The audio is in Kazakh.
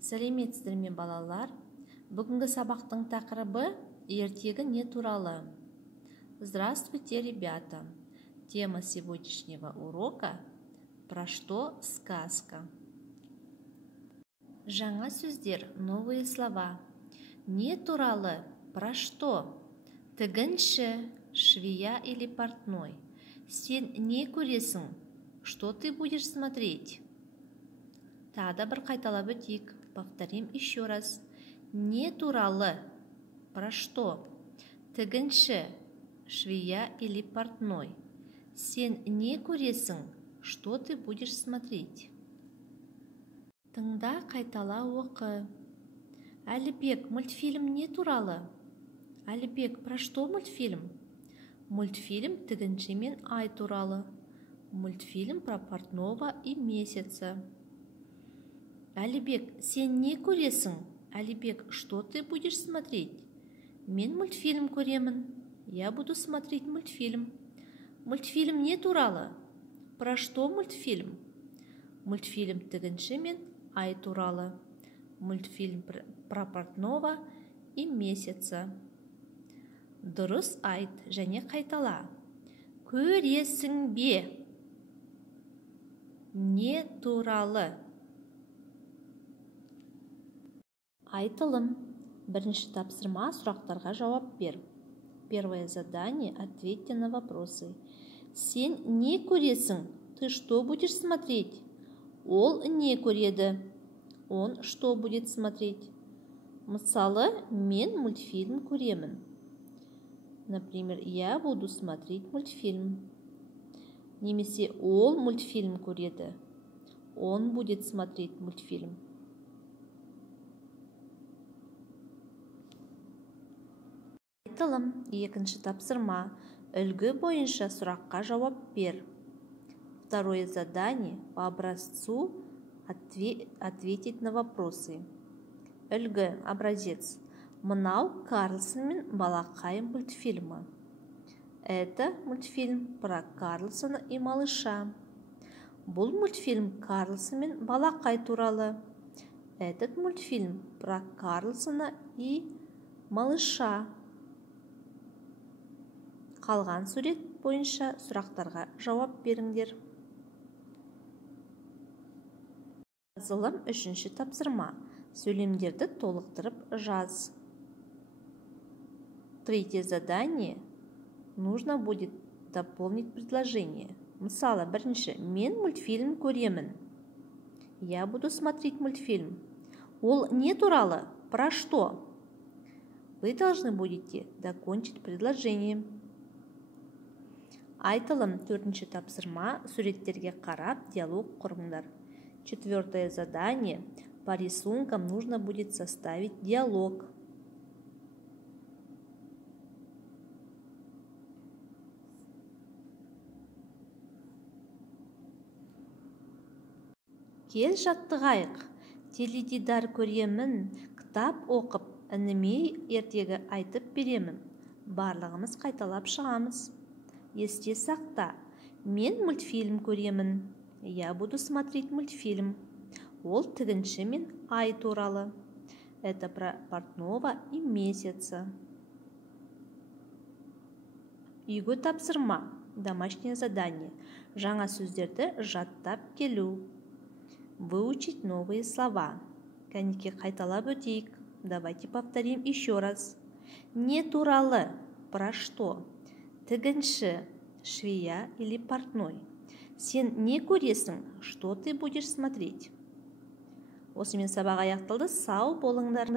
Сәлеметсіздер ме, балалар? Бүгінгі сабақтың тақырыбы ертегі не туралы? Здравствуйте, ребята! Тема сегодняшнего урока «Про что сказка?». Жаңа сөздер, новые слова. Не туралы, про что? Тігінші, швея или портной. Сен не көресің? Что ты будешь смотреть? Тағы да бір қайталап өтейік. Повторим еще раз. Не туралы, про что? Тігінші, швея или портной. Сен не көресің? Что ты будешь смотреть? Тыңда, қайтала, оқы. Әлібек, мультфильм не туралы? Әлібек, про что мультфильм? Мультфильм тігінші мен ай туралы. Мультфильм про портного и месяца. Әлібек, сен не көресің? Әлібек, что ты будешь смотреть? Мен мультфильм көремін. Я буду смотреть мультфильм. Мультфильм не туралы? Про что мультфильм? Мультфильм тігінші мен ай туралы. Мультфильм про портного и месяца. Дұрыс айт және қайтала. Көресің бе? Не туралы? Айтылым. Бірінші тапсырма, сұрақтарға жауап бер. Первое задание. Ответьте на вопросы. Сен не көресің? Ты что будешь смотреть? Ол не көреді? Он что будет смотреть? Мысалы, мен мультфильм көремін. Например, я буду смотреть мультфильм. Немесе ол мультфильм көреді. Он будет смотреть мультфильм. Айтылым. Екінші тапсырма. Үлгі бойынша сұраққа жауап бер. Второе задание. По образцу ответить на вопросы. Үлгі, образец. Мынау Карлсон мен Балақай мультфильмы. Это мультфильм про Карлсона и малыша. Бұл мультфильм Карлсон мен Балақай туралы. Этот мультфильм про Карлсона и малыша. Қалған сурет бойынша сұрақтарға жауап беріңдер. Жазылым. Үшінші тапсырма. Сөйлемдерді толықтырып жаз. Третье задание. Нужно будет дополнить предложение. Мысалы, бірінші. Мен мультфильм көремін. Я буду смотреть мультфильм. Ол не туралы? Про что? Вы должны будете докончить предложение. Айтылым. Төртінші тапсырма. Суреттерге қарап диалог құрыңдар. Четвертое задание. По рисункам нужно будет составить диалог. Кел жаттығайық. Теледидар көремін, кітап оқып, ініме ертегі айтып беремін. Барлығымыз қайталап шығамыз. Есте сақта. Мен мультфильм көремін. Я буду смотреть мультфильм. Ол тігінші мен ай туралы. Это про портного и месяца. Үйге тапсырма. Домашнее задание. Жаңа сөздерді жаттап келу. Выучить новые слова. Кәнеке қайталап өтейік. Давайте повторим еще раз. Не туралы. Про что? Тігінші, швея или портной. Сен не көресің? Что ты будешь смотреть? Осымен сабақ аяқталды. Сау болыңдар.